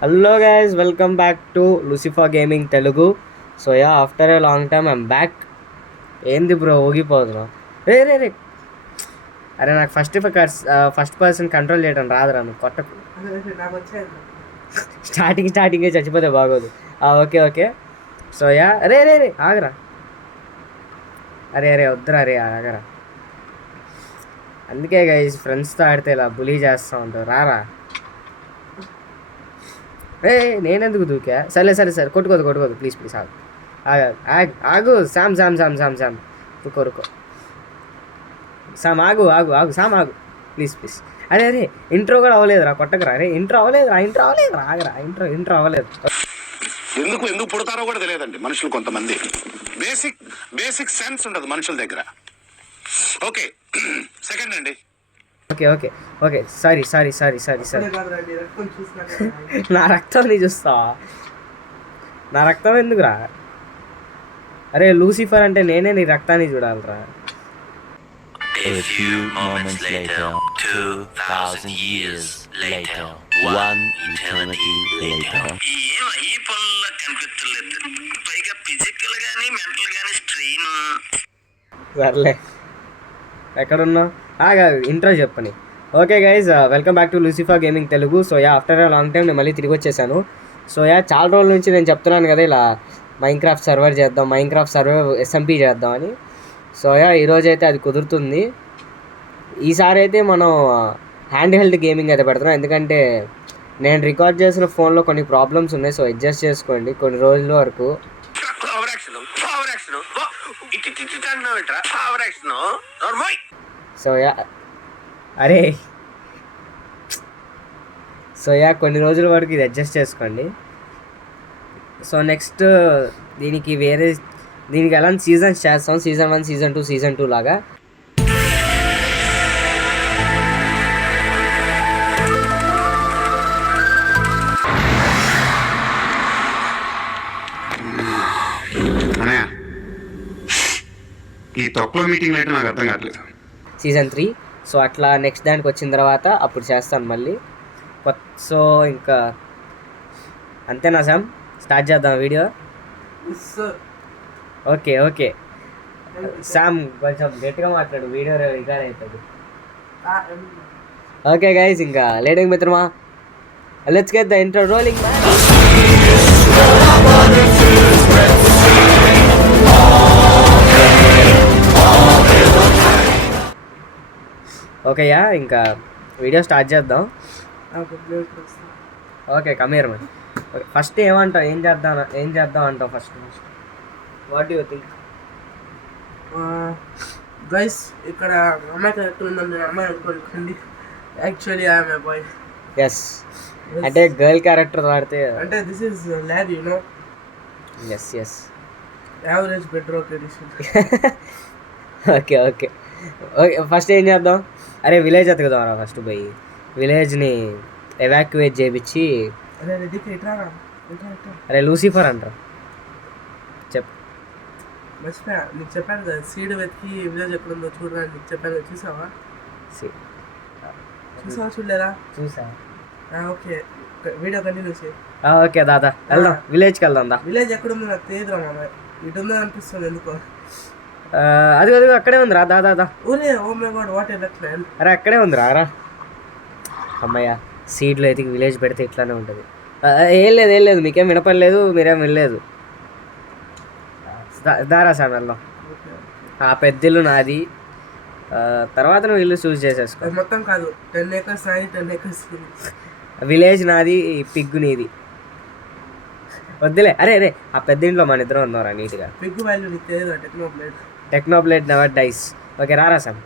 Hello guys, welcome back to Lucifer gaming Telugu. So yeah, after a long time I'm back. ఏంది bro ఊగిపోతున్నావు? రే రే రే అరే, నాకు first person control చేయడం రాదురా, నువ్వు కొట్టకు. స్టార్టింగే చచ్చిపోతే బాగోదు. Okay okay. సో యా, రే రే రే ఆగరా. అరే అరే వద్దురా, రే ఆగరా. అందుకే గైస్, ఫ్రెండ్స్తో ఆడితే ఇలా బులీ చేస్తూ ఉంటావు. రారా. ఏ నేనెందుకు దూకా? సరే కొట్టుకోదు ప్లీజ్ ఆగు. ఆగు శామ్ రుకో శామ్, ఆగు శామ్, ఆగు ప్లీజ్. అరే ఇంట్రో కూడా అవ్వలేదురా, కొట్టకరా. అరే ఇంట్రో అవ్వలేదురా, ఆగరా. ఇంట్రో అవ్వలేదు. ఎందుకు పుడతారో కూడా తెలియదండి మనుషులు. కొంతమంది బేసిక్ సెన్స్ ఉండదు మనుషుల దగ్గర. ఓకే సెకండ్ అండి. Okay sorry. నా రక్తాన్ని చూస్తావా? నా రక్తం ఎందుకురా? అరే లూసిఫర్ అంటే నేనే నీ రక్తాన్ని చూడాలిరా. A few moments later, 2,000 years later, 1 eternity later. ఈ పనుల్లో కనిపించలేదు. పైగా ఫిజికల్ గానీ మెంటల్ గానీ స్ట్రెయిన్. సర్లే, ఎక్కడున్నావు? ఇంట్రో చెప్పని. Okay guys, welcome back to Lucifer gaming Telugu. So yeah, after a long time నేను మళ్ళీ తిరిగి వచ్చేసాను. సో యా, చాలా రోజుల నుంచి నేను చెప్తున్నాను కదా, ఇలా మైన్క్రాఫ్ట్ సర్వర్ చేద్దాం, మైన్క్రాఫ్ట్ సర్వర్ SMP చేద్దామని. సో యా, ఈరోజు అయితే అది కుదురుతుంది. ఈసారి అయితే మనం హ్యాండ్ హెల్డ్ గేమింగ్ అయితే పెడుతున్నాం, ఎందుకంటే నేను రికార్డ్ చేసిన ఫోన్లో కొన్ని ప్రాబ్లమ్స్ ఉన్నాయి. సో అడ్జస్ట్ చేసుకోండి కొన్ని రోజుల వరకు. సో యా, అరే సో యా, కొన్ని రోజుల వరకు ఇది అడ్జస్ట్ చేసుకోండి. సో నెక్స్ట్ దీనికి ఎలా సీజన్స్ చేస్తాం, సీజన్ 1, సీజన్ 2, సీజన్ 2 లాగా. ఈ తక్కువ మీటింగ్ అయితే నాకు అర్థం కావట్లేదు. సీజన్ 3. సో అట్లా నెక్స్ట్ దానికి వచ్చిన తర్వాత అప్పుడు చేస్తాను మళ్ళీ. సో ఇంకా అంతేనా సామ్? స్టార్ట్ చేద్దాం వీడియో. ఓకే శామ్, కొంచెం గట్టిగా మాట్లాడు, వీడియో రికార్డ్ అవుతుంది. ఓకే గైస్, ఇంకా లేటింగ్ మిత్రమా, let's get the intro rolling. ఓకేయా, ఇంకా వీడియో స్టార్ట్ చేద్దాం. ఓకే కమీర్ మరి. ఫస్ట్ ఏమంటావు? ఏం చేద్దాం అంటావు first? What you think? Guys, ఇక్కడ అమ్మాయి క్యారెక్టర్ ఉందండి. అమ్మాయి అనుకోండి, actually I'm a boy. Yes, అంటే గర్ల్ క్యారెక్టర్ వాడితే అంటే this is lad, you know. Yes average bedrock edition. Okay first ఏం చేద్దాం? అరే విలేజ్ ఎత్తుకుదాం రా. ఫస్ట్ పోయి విలేజ్ని ఎవాక్యువేట్ చేయించి. అరే లూసిఫర్ అంటారా? మర్చిపోయా, నీకు చెప్పాను కదా, సీడ్ వెతికి విలేజ్ ఎక్కడ ఉందో చూడరా నీకు చెప్పాను. చూసావా చూడలేదా? చూసా. ఓకే, వీడియో కంటిన్యూ చేయి. ఓకే దాదా, వెళ్దాం, విలేజ్కి వెళ్దాం దా. విలేజ్ ఎక్కడ ఉందో నాకు తెలియదురా మామ, ఇటు ఉందో అనిపిస్తుంది ఎందుకో. అది అక్కడే ఉందిరా దాదా. ఓరే oh my God, what a luck man. అరే అక్కడే ఉందిరా రా. అమ్మయ్య, సీడ్లో ఎతికి విలేజ్ పెడితే ఇట్లానే ఉంటుంది. ఏం లేదు, మీకేం వినపడలేదు, మీరేం వెళ్ళలేదు. దారా సార్ వెళ్దాం. ఆ పెద్దిల్లు నాది, తర్వాత నువ్వు ఇల్లు చూస్ చేసేసుకో. మొత్తం కాదు, 10 acres నాది, 10 acres విలేజ్ నాది, పిగ్గు నీది. వద్దులే. అరే ఆ పెద్ద ఇంట్లో మన ఇద్దరం ఉన్నారా నీట్గా. పిగ్గు వాల్యూ నీకు తెలియదు. టెక్నోబ్లేడ్ నెవర్ డైస్. ఓకే రారా సార్.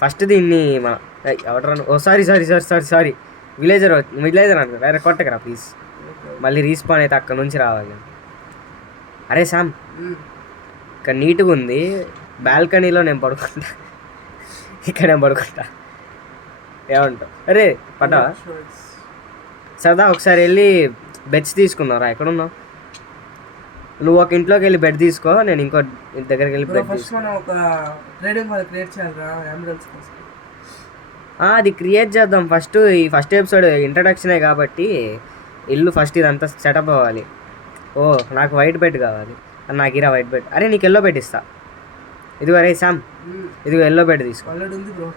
ఫస్ట్ దీన్ని మన ఎవడరా? ఓ సారీ విలేజర్ అనుకో. వేరే కొట్టకరా ప్లీజ్, మళ్ళీ రీస్పాన్ అయితే అక్కడ నుంచి రావాలి. అరే శామ్, ఇక్కడ నీట్గా ఉంది, బాల్కనీలో నేను పడుకుంటా. ఇక్కడ నేను పడుకుంటా, ఏమంటావు? అరే పడ్డావా? సరదా ఒకసారి వెళ్ళి బెడ్స్ తీసుకున్నారా? ఎక్కడున్నావు నువ్వు? ఒక ఇంట్లోకి వెళ్ళి బెడ్ తీసుకో, నేను ఇంకో దగ్గరికి వెళ్ళి బెడ్ అది క్రియేట్ చేద్దాం. ఫస్ట్ ఈ ఫస్ట్ ఎపిసోడ్ ఇంట్రడక్షనే కాబట్టి ఇల్లు ఫస్ట్ ఇదంతా సెటప్ అవ్వాలి. ఓ నాకు వైట్ బెడ్ కావాలి, నాకు ఇరా వైట్ బెడ్. అరే నీకు ఎల్లో బెడ్ ఇస్తా, ఇదిగో అరే శామ్, ఇదిగో ఎల్లో బెడ్ తీసుకో. ఆల్రెడీ ఉంది బ్రో.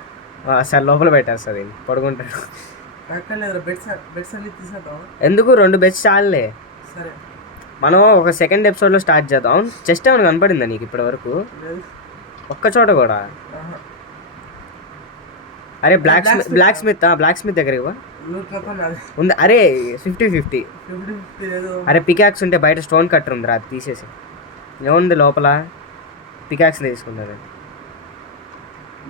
సార్ లోపల పెట్టేస్తుంది, పడుకుంటాడు. అక్కర్లేదు, బెడ్స్ అన్ని తీసేద్దాం. ఎందుకు 2 బెడ్స్ చాలులే. సరే మనం ఒక సెకండ్ ఎపిసోడ్లో స్టార్ట్ చేద్దాం. చెస్ట్ ఏమైనా కనపడిందా నీకు ఇప్పటి వరకు? లేదు. ఒక్క చోట కూడా? ఆహా. అరే బ్లాక్ స్మిత్ దగ్గర ఇవ్వ లూట్ మొత్తం నాది. ఉంది. అరే 50-50. 50 లేదు. అరే పికాక్స్ ఉంటే బయట స్టోన్ కట్టర్ ఉంది, అది తీసేసి. ఏముంది లోపల? పికాక్స్ తీసుకున్నారు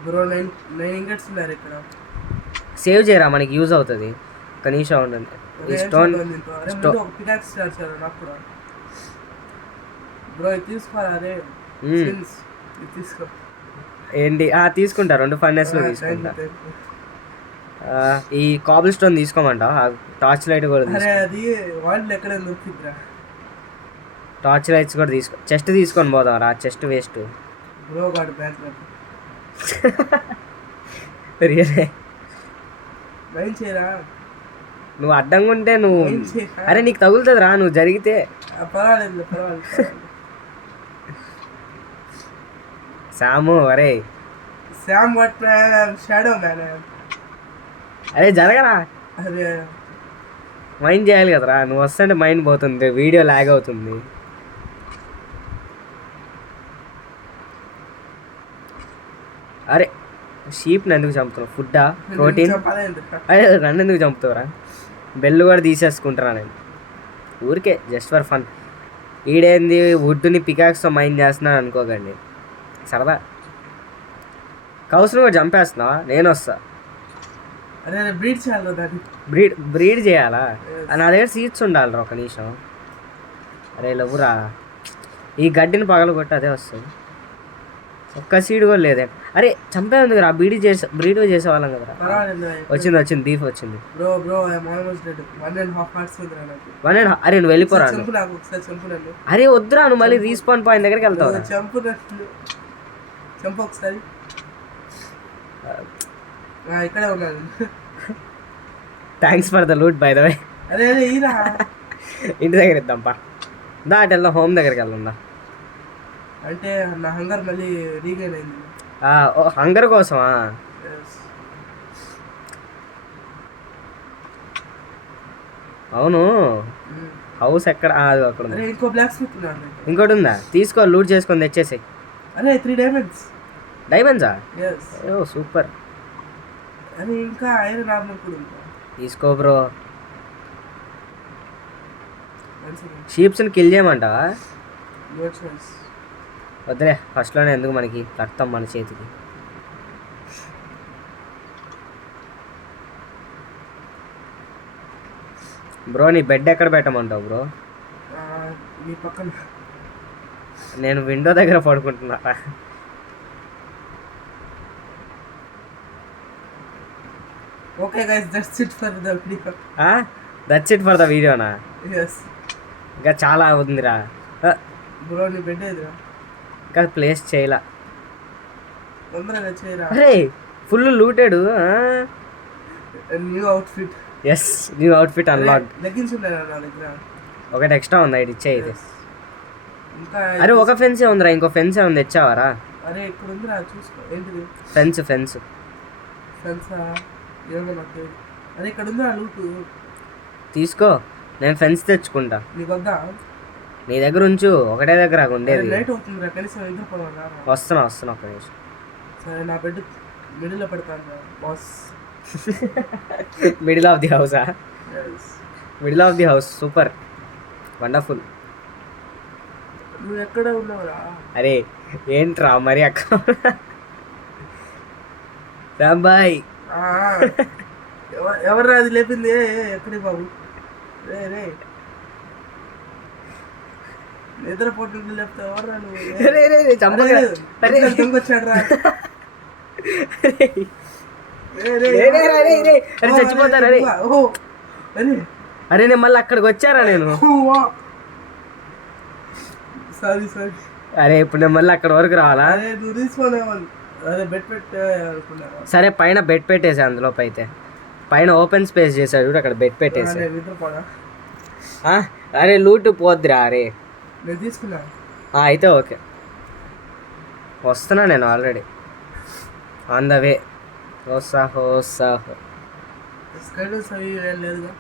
బ్రో. 9 ఇంగట్స్ ఉన్నారు ఇక్కడ. సేవ్ చేయరా, మనకి యూజ్ అవుతుంది. కనీసం ఉంటుంది ఈ స్టోన్. పికాక్స్ చేయాలి నాకు కూడా బ్రో. ఇది తీసుకోరా. అరే ఇది తీసుకో. ఏంటి తీసుకుంటా, 2 ఫర్నెస్లో తీసుకుంటా. ఈ కాబుల్ స్టోన్ తీసుకోమంట, టార్చ్ లైట్ కూడా అరే తీసుకో. అది వాళ్ళు ఎక్కడ దొరికిద్రా. టార్చ్ లైట్స్ కూడా తీసుకో. చెస్ట్ తీసుకొని పోదాం రా, చెస్ట్ వేస్ట్. బ్రో గాడు బ్యాక్ రియలే మైండ్ చేయరా. నువ్వు అడ్డంగా ఉంటే నువ్వు, మైండ్ చేయరా. అరే నీకు తగులుతుంది రా నువ్వు జరిగితే. పర్వాలేదు. సాము అరే Sam what man, shadow man. అరే జరగరా, అరే మైండ్ చేయాలి కదరా. నువ్వు వస్తుంటే మైండ్ పోతుంది, వీడియో లాగ్ అవుతుంది. అరే షీప్ని ఎందుకు చంపుతున్నావు? ఫుడ్డా, ప్రోటీన్? అరే నన్ను ఎందుకు చంపుతావురా? బెల్లు కూడా తీసేసుకుంటారా నేను ఊరికే, జస్ట్ ఫర్ ఫన్. ఈడేంది వుడ్ని పికాక్స్తో మైండ్ చేస్తున్నాను అనుకోకండి, సరదా. కౌసును కూడా చంపేస్తున్నావా? నేను వస్తా. అరే బ్రీడ్ చేయాలి దాన్ని. బ్రీడ్ చేయాలా? నా దగ్గర సీడ్స్ ఉండాలిరా ఒక నిమిషం. అరే లవ్వురా, ఈ గడ్డిని పగలగొట్టి అదే వస్తుంది. ఒక్క సీడ్ కూడా లేదే. అరే చంపేందుకు రా, బ్రీడ్ చేసేవాళ్ళం కదరా. వచ్చింది బీఫ్ వచ్చింది. Bro I'm almost dead. 1.5 hearts ఉందిరా నాకు. అరే నువ్వు వెళ్ళిపోరా. చంపు నాకు ఒకసారి, చంపు నన్ను. అరే వద్దురా, నువ్వు మళ్ళీ రీస్పాన్ పాయింట్ దగ్గరికి వెళ్తావు. చంపు నన్ను, చంపు ఒకసారి. ఇక్కడే ఉన్నాను. Thanks for the loot by the way. అరే ఈరా ఇంటి దగ్గర ఇద్దాంపా. అటు వెళ్దాం, హోమ్ దగ్గరికి వెళ్దా. అంటే నా హంగర్ మళ్ళీ రీగైన్ అయింది. హంగర్ కోసమా? అవును. హౌస్ ఎక్కడ? అక్కడ ఉంది. ఇంకో బ్లాక్ స్మిత్ ఉన్నాడు. ఇంకోటి ఉందా? తీసుకో, లూట్ చేసుకొని తెచ్చేసి. అరే 3 diamonds. డైమండ్సా? ఎస్. ఓ సూపర్. అరే ఇంకా ఐరన్ ఆర్మర్ కూడా ఉంది. తీసుకో బ్రో. షీప్స్ని కిల్ చేయమంటావా? వద్దులే, ఫస్ట్లోనే ఎందుకు మనకి రక్తం మన చేతికి. బ్రో నీ బెడ్ ఎక్కడ పెట్టమంటావు బ్రో? మీ పక్కన. నేను విండో దగ్గర పడుకుంటున్నా. Okay guys, that's it for the video. That's it for the వీడియోనా? yes. ఇంకా చాలా ఉందిరా బ్రో. నీ బెడ్ ఏదిరా? ఇంకా ప్లేస్ చేయలా. తొందరగా చేయరా. అరే full looted. New outfit. Yes, new outfit unlock. Leggings ఉన్నాయి నా దగ్గర. ఒకటి ఎక్స్ట్రా ఉంది, ఇది ఇచ్చే. ఇది ఇంకా అరే ఒక ఫెన్సే ఉందిరా, ఇంకో ఫెన్సే ఉంది, తెచ్చావారా? అరే ఇక్కడ ఉందిరా, చూసుకో. ఏంటిది? ఫెన్సా? ఏమో నాకు. అరే ఇక్కడ ఉందిరా లూటు. తీసుకో, నేను ఫెన్స్ తెచ్చుకుంటా. నీకు వద్దా? నీ దగ్గర ఉంచు, ఒకటే దగ్గర ఉండేది. నైట్ అవుతుందిరా, కనీసం నిద్రపోవాలా? వస్తున్నా ఒక నిమిషం. సరే నా బెడ్ మిడిల్లో పెడతాను బాస్. మిడిల్ ఆఫ్ ది హౌసా? Middle of the house, super, wonderful. నువ్వు ఎక్కడ ఉన్నావురా? అరే ఏంట్రా మరి అక్క. రాంబాయ్ ఎవర్రా అది లేపింది? ఎక్కడి బాబు? రే నిద్రపోతుంటే లేపితే ఎవర్రా నువ్వు? దొంగొచ్చాడు రా. చచ్చిపోతారు. అరే నేను మళ్ళీ అక్కడికి వచ్చారా నేను? సారీ. అరే ఇప్పుడు నేను మళ్ళీ అక్కడ వరకు రావాలా? నువ్వు తీసుకోవాలి. అదే బెడ్ పెట్టే. సరే పైన బెడ్ పెట్టేసా, అందులోపు అయితే పైన ఓపెన్ స్పేస్ చేశాడు, అక్కడ బెడ్ పెట్టేసి. అరే లూటు పోద్దిరా అరే. నేను తీసుకున్నా. అయితే ఓకే, వస్తున్నా నేను ఆల్రెడీ ఆన్ ద వే. హోసాహో స్కైడర్స్ అవి ఏం లేదుగా.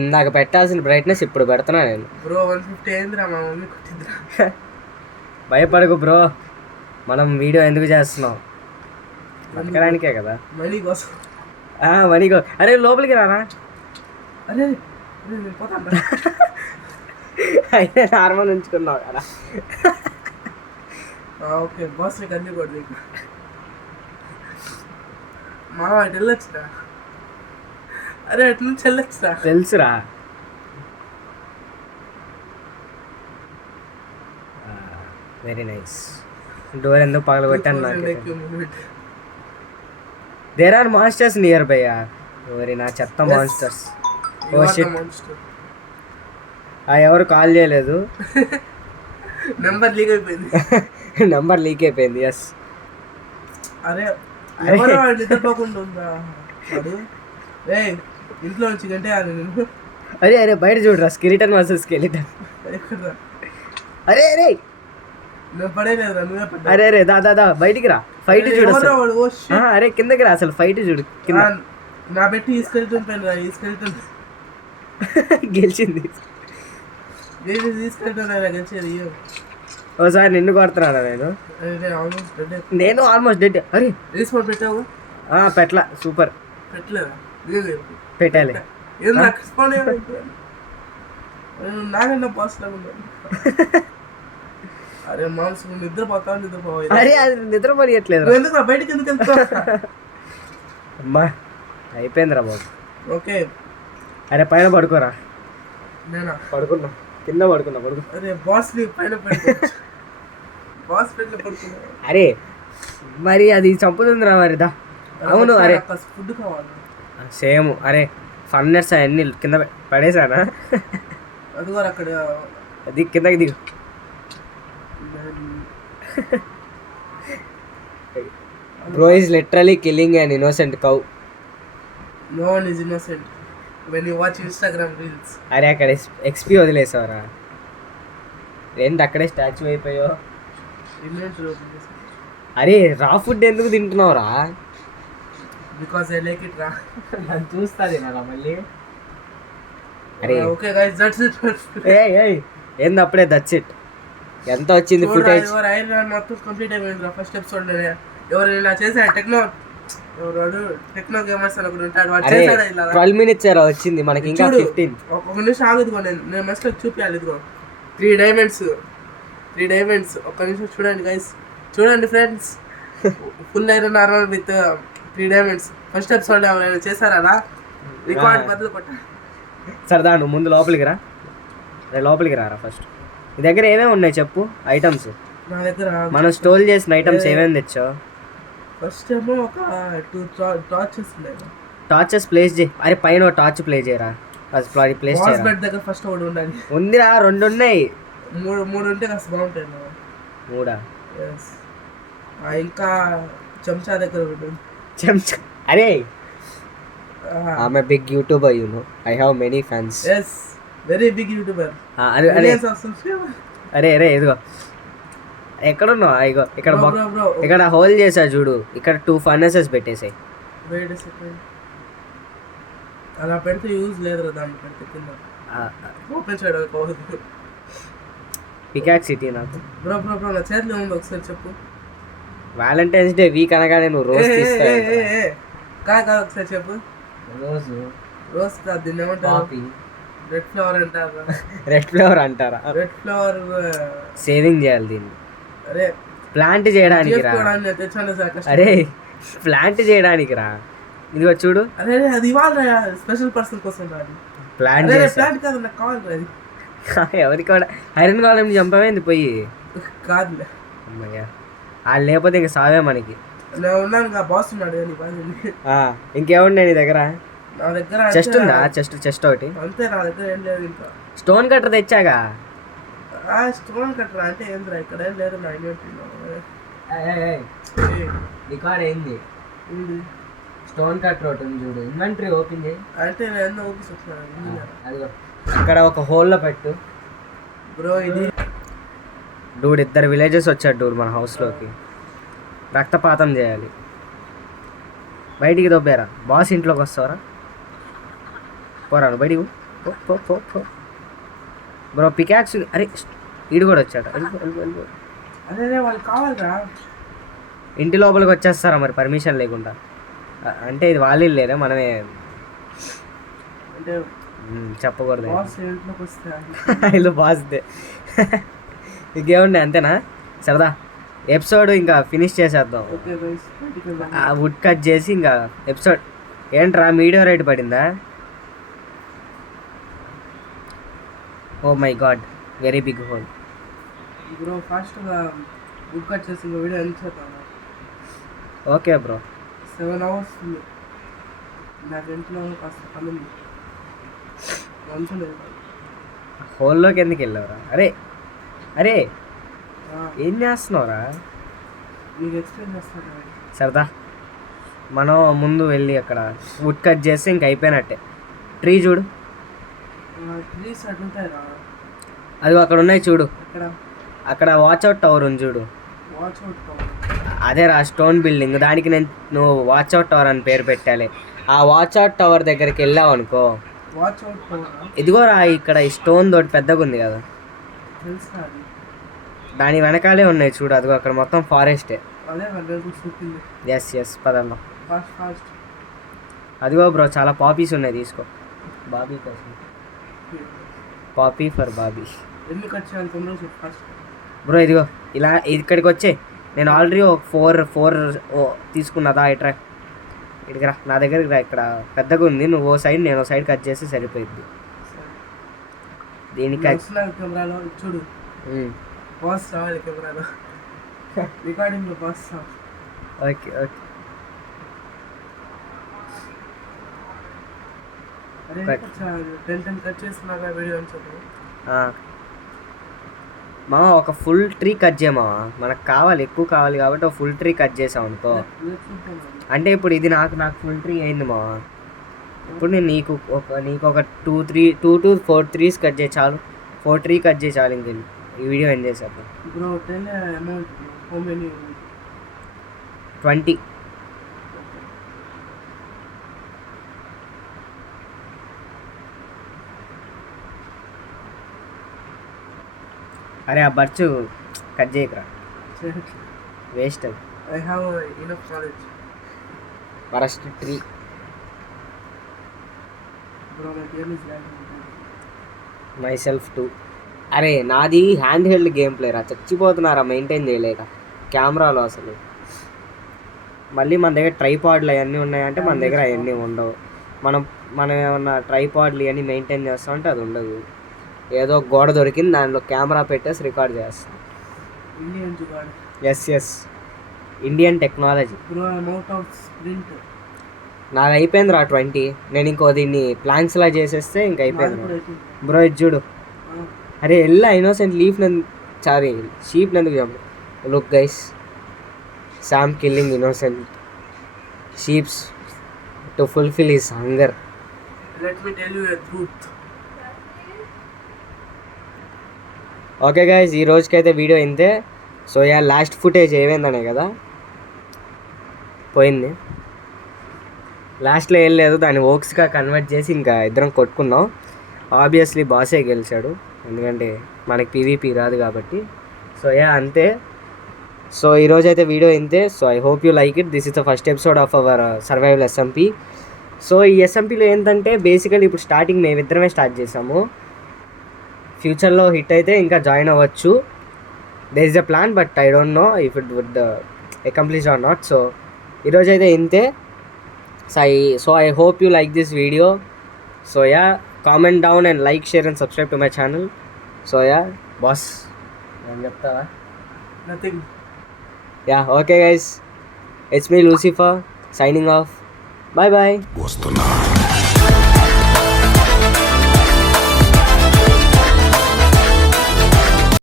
ఇందాక పెట్టాల్సిన బ్రైట్నెస్ ఇప్పుడు పెడుతున్నా నేను. బ్రో 150 అయిందిరా, మా మమ్మీ కొట్టిందిరా. భయపడకు బ్రో, మనం వీడియో ఎందుకు చేస్తున్నాం? బతకడానికే కదా. మనీ కోసం. మనీగో. అరే లోపలికి రారా. అరే నేను పోతాను. అయితే నార్మల్ ఉంచుకున్నావు కదా. ఓకే బాస్ నీకు అన్నీ కూడా నీకు మా అటు వెళ్ళొచ్చురా. అరే అటు నుంచి వెళ్ళొచ్చురా. తెలుసురా. Very nice. డోర్ ఎందుకు పగలగొట్టాను నాకు. There are monsters nearby. ఓరి నా చెత్త మాన్స్టర్స్. ఓ షిట్, ఎవరు కాల్ చేయలేదు. నెంబర్ లీక్ అయిపోయింది. నెంబర్ లీక్ అయిపోయింది. ఎస్. అరే ఎవరో నిద్రపోకుండా ఉందా వాడు? ఇంట్లో నుంచి కంటే అది నేను. అరే బయట చూడరా, స్కెలిటన్ వర్సెస్ స్కెలిటన్. అరే నేను పడేలేదురా, నువ్వే పడ్డా. అరే దా బయటికి రా, ఫైట్ చూడు అసలు. అరే కిందకి రా, అసలు ఫైట్ చూడు కింద. నా పెట్టి తీసుకెళ్తుంది పైన తీసుకెళ్తుంది. గెలిచింది. తీసుకెళ్తున్నా గెలిచేది. ఓసారి నిన్ను కొడుతున్నాడా నేను? నేను ఆల్మోస్ట్ డెడ్. అరే రీస్పాన్ పెట్టావు? పెట్టలా. సూపర్. పెట్టలేదా? పెట్టాలి. నాకన్నా పాజిటివ్ ఉన్నాను. అరే మాంసం నిద్రపోవాలి. అరే అది నిద్రపోయట్లేదు. ఎందుకు బయటకి ఎందుకు వెళ్తావు? అమ్మా అయిపోయిందిరా బాబు. ఓకే అరే పైన పడుకోరా. నేనా పడుకున్నా, కింద పడుకున్నా. అరే బాస్ పైన పడుకో. బాస్ పైన పడుకున్నా. అరే మరి అది చంపుతుందిరా మరిదా. అవును. అరే ఫుడ్ కావాలి. సేమ్. అరే ఫన్నెట్స్ అవన్నీ కింద పడేసానా? అది కూడా అక్కడ అది కిందకి దిగు. Bro is literally killing an innocent cow. No one is innocent when you watch Instagram reels. అరే అక్కడ ఎక్స్పీ వదిలేసావరా. ఏంటి అక్కడే స్టాచ్యూ అయిపోయావు? అరే రా ఫుడ్ ఎందుకు తింటున్నావురా? బికాస్ ఐ లైక్ ఇట్ రా. నన్ను చూస్తుంది కదా మళ్ళీ. అరే ఓకే గైస్ దట్స్ ఇట్. ఏంది అప్పుడే దట్స్ ఇట్? ఎంత వచ్చింది ఫుటేజ్? ఐరన్ మ్యాన్ మొత్తం కంప్లీట్ అయిపోయింది ఫస్ట్ ఎపిసోడ్ లోనే. ఎవరు ఇలా చేశారు? టెక్నో గేమర్స్ అని ఒకటి ఉంటాడు, వాడు చేశాడు ఇలా. 12 minutes వచ్చింది మనకి, ఇంకా 15. ఒక నిమిషం ఆగుదిగో, నేను మెస్లో చూపించాలి. ఇదిగో 3 డైమండ్స్. ఒక్క నిమిషం చూడండి గైస్, చూడండి friends. Full iron armour with 3 diamonds. First episode ఎవరైనా చేశారా? రికార్డ్ బదులు కొట్ట. సరదా నువ్వు ముందు లోపలికి రా. లోపలికి రారా ఫస్ట్. నీ దగ్గర ఏమేమి ఉన్నాయి చెప్పు ఐటమ్స్. నా దగ్గర మనం స్టోర్ చేసిన ఐటమ్స్ ఏమేమి తెచ్చావు? ఫస్ట్ ఏమో ఒక 2 టార్చెస్ ఉన్నాయి. టార్చెస్ ప్లేస్ చేయి. అరే పైన టార్చ్ ప్లే చేయరా. ప్లేస్ చేయరా. బెడ్ దగ్గర ఫస్ట్ ఒకటి ఉండాలి. ఉందిరా, 2 ఉన్నాయి. 3 ఉంటే కాస్త బాగుంటాయి. 3 ఇంకా చెంచా దగ్గర ఒకటి. చెంచా. అరే I'm a big YouTuber, you know. I have many fans. Yes, very big YouTuber. అరే ఇదిగో ఎక్కడున్నావు? ఇగో ఇక్కడ ఇక్కడ హోల్ చేసా చూడు. ఇక్కడ 2 ఫర్నెసెస్ పెట్టేసాయి. అలా పెడితే యూజ్ లేదు. దాన్ని పెడితే కింద ఓపెన్ చేయడం. పికాక్స్ సిటీ నాకు. బ్రో నా చేతిలో ఉంది, ఒకసారి చెప్పు. వ్యాలంటైన్స్ డే వీక్ అనగానే నువ్వు రోజ్ తీస్తావు. కాదు ఒకసారి చెప్పు. రోజ్ కాదు, దీన్ని ఏమంటారు? రెడ్ ఫ్లవర్ అంటారా? రెడ్ ఫ్లవర్ సేవింగ్ చేయాలి దీన్ని. అరే ప్లాంట్ చేయడానికి రా. అరే ప్లాంట్ చేయడానికి రా. ఇదిగో చూడు. అరే అది ఇవ్వాలి, స్పెషల్ పర్సన్ కోసం రాదు. ప్లాంట్ కాదు, నాకు కావాలి. ఎవరికి ఐరన్ కావాలని చంపమైంది పోయి. కాదులే అమ్మయ్యా, వాళ్ళు లేకపోతే ఇంకా సావే మనకి. నేను ఉన్నాను, బాస్ ఉన్నాడు. ఇంకేమున్నాయి నీ దగ్గర? నా దగ్గర చెస్ట్ ఉందా? చెస్ట్ ఒకటి అంతే. నా దగ్గర ఏం లేదు ఇంకా. స్టోన్ కట్టర్ తెచ్చాగా. స్టోన్ కట్టర్ అంటే ఏంద్రా? ఇక్కడ ఏం లేదు నా ఇన్వెంటరీలో. రికార్డ్ అయింది. స్టోన్ కట్ రోడ్ ఉంది చూడు, ఇన్వెంటరీ ఓపెన్ చేయి. అంటే నేను ఓపిస్ వస్తున్నాను అదిగో అక్కడ ఒక హోల్లో పెట్టు. బ్రో. ఇది డూడ్ 2 విలేజెస్ వచ్చాడు డూడ్ మన హౌస్లోకి. రక్తపాతం చేయాలి. బయటికి దొబ్బారా బాస్, ఇంట్లోకి వస్తావరా? పోరాను బయటికి పో పో పో పో. బ్రో పికాక్స్, అరే ఈడు కూడా వచ్చాడు. అదే వాళ్ళు కావాలరా. ఇంటి లోపలికి వచ్చేస్తారా మరి పర్మిషన్ లేకుండా? అంటే ఇది వాళ్ళు లేరా, మనమే అంటే చెప్పకూడదు. బాస్ ఇంట్లోకి వస్తే ఇల్లు బాస్దే. ఇంకేముండే అంతేనా? సరదా ఎపిసోడ్ ఇంకా ఫినిష్ చేసేద్దాం. ఓకే గైస్, వుడ్ కట్ చేసి ఇంకా ఎపిసోడ్. ఏంట్రా మీడియో రైట్ పడిందా? Oh my God, very big hole. Bro ఫాస్ట్గా బుక్ కట్ చేసి ఇంకా వీడియో ఎండ్ చేద్దాం. Okay bro. 7 hours ఉంది నాకు. ఇంట్లో కాస్త పని ఉంది. మంచిగా లేదు. హోల్లోకి ఎందుకు వెళ్ళావురా? అరే అరే ఏం చేస్తున్నావురా? మీకు ఎక్స్ప్లెయిన్ చేస్తాను. సరదా మనం ముందు వెళ్ళి అక్కడ వుడ్ కట్ చేస్తే ఇంక అయిపోయినట్టే. ట్రీ చూడు, ట్రీస్ అటు ఉంటాయిరా. అది అక్కడ ఉన్నాయి చూడు. ఇక్కడ అక్కడ వాచ్అవుట్ టవర్ ఉంది చూడు. వాచ్ అవుట్ కావాలి. అదే రా స్టోన్ బిల్డింగ్. దానికి నువ్వు వాచ్అవుట్ టవర్ అని పేరు పెట్టాలి. ఆ వాచ్అవుట్ టవర్ దగ్గరికి వెళ్ళావు అనుకో, వాచ్ అవుట్ కావాలా? ఇదిగో రా ఇక్కడ ఈ స్టోన్ తోటి పెద్దగా ఉంది కదా, తెలుసా అది? దాని వెనకాలే ఉన్నాయి చూడు. అదిగో అక్కడ మొత్తం ఫారెస్టే. అదే వాళ్ళు చూపింది. ఎస్ ఎస్ పదల్లో. Fast fast. అదిగో బ్రో చాలా పాపీస్ ఉన్నాయి, తీసుకో. బాబీ కోసం, పాపీ ఫర్ బాబీ. ఎన్ని కట్ చేయాలి తొందరగా చెప్పు ఫాస్ట్. బ్రో ఇదిగో ఇలా ఇక్కడికి వచ్చే. నేను ఆల్రెడీ ఒక 4 తీసుకున్నదా. ఇట్రా ఇటుకి రా, నా దగ్గరికి రా. ఇక్కడ పెద్దగా ఉంది, నువ్వు ఓ సైడ్ నేను ఓ సైడ్ కట్ చేస్తే సరిపోయింది. దీనికి కెమెరాలో చూడు. బాస్ రావాలి కెమెరాలో. రికార్డింగ్లో బాస్. Okay okay. అదే 10 కట్ చేస్తున్నాగా వీడియో అని చెప్పు. మా ఒక ఫుల్ ట్రీ కట్ చేయమా, మనకు కావాలి, ఎక్కువ కావాలి కాబట్టి ఒక ఫుల్ ట్రీ కట్ చేసాం అనుకో. అంటే ఇప్పుడు ఇది నాకు ఫుల్ ట్రీ అయింది మా. ఇప్పుడు నేను నీకు ఒక 2 to 4 trees కట్ చేయి చాలు. 4 tree కట్ చేయి చాలు. ఇంక ఈ వీడియో ఎండ్ చేసాను. Bro tell amount how many? 20. అరే ఆ బర్చు కట్ చేయకరా, వేస్ట్ అది. I have enough knowledge. Forest tree. Bro my game is lagging. My self two. అరే నాది హ్యాండ్ హెల్డ్ గేమ్ ప్లేరా, చచ్చిపోతున్నారా మెయింటైన్ చేయలేక కెమెరాలో అసలు. మళ్ళీ మన దగ్గర ట్రైపాడ్లు అవన్నీ ఉన్నాయంటే మన దగ్గర అవన్నీ ఉండవు. మనం ఏమన్నా ట్రైపాడ్లు ఇవన్నీ మెయింటైన్ చేస్తామంటే అది ఉండదు. ఏదో గోడ దొరికింది, దాంట్లో కెమెరా పెట్టేసి రికార్డ్ చేస్తాం. Indian jugaad. Yes Indian technology. Bro amount of sprint నాది అయిపోయింది రా 20. నేను ఇంకో దీన్ని ప్లాంక్స్లా చేసేస్తే ఇంక అయిపోయింది బ్రో. ఇది చూడు. అరే ఎల్లా ఇన్నోసెంట్ లీఫ్ సారీ షీప్ నందుకు చంపు. Look guys, Sam killing innocent sheeps to fulfil his hunger. Let me tell you a truth. Okay guys, ఈ రోజుకైతే వీడియో ఇంతే. సో యా లాస్ట్ ఫుటేజ్ ఏమైందనే కదా పోయింది. లాస్ట్లో ఏం లేదు, దాన్ని ఓక్స్గా కన్వర్ట్ చేసి ఇంకా ఇద్దరం కొట్టుకున్నాం. ఆబ్వియస్లీ బాసే గెలిచాడు, ఎందుకంటే మనకి పీవీపీ రాదు కాబట్టి. సో యా అంతే. సో ఈరోజైతే వీడియో ఇంతే. So I hope you like it. This is the first episode of our survival SMP. So ఈ ఎస్ఎంపీలో ఏంటంటే బేసికలీ ఇప్పుడు స్టార్టింగ్ మేమిద్దరమే స్టార్ట్ చేసాము. ఫ్యూచర్లో హిట్ అయితే ఇంకా జాయిన్ అవ్వచ్చు. There is a plan, but I don't know if it would accomplish or not. So ఈరోజైతే ఇంతే. So I hope you like this video. So yeah, comment down and like, share and subscribe to my channel. So yeah, boss. Nothing. Yeah, okay guys. It's me Lucifer signing off. Bye bye.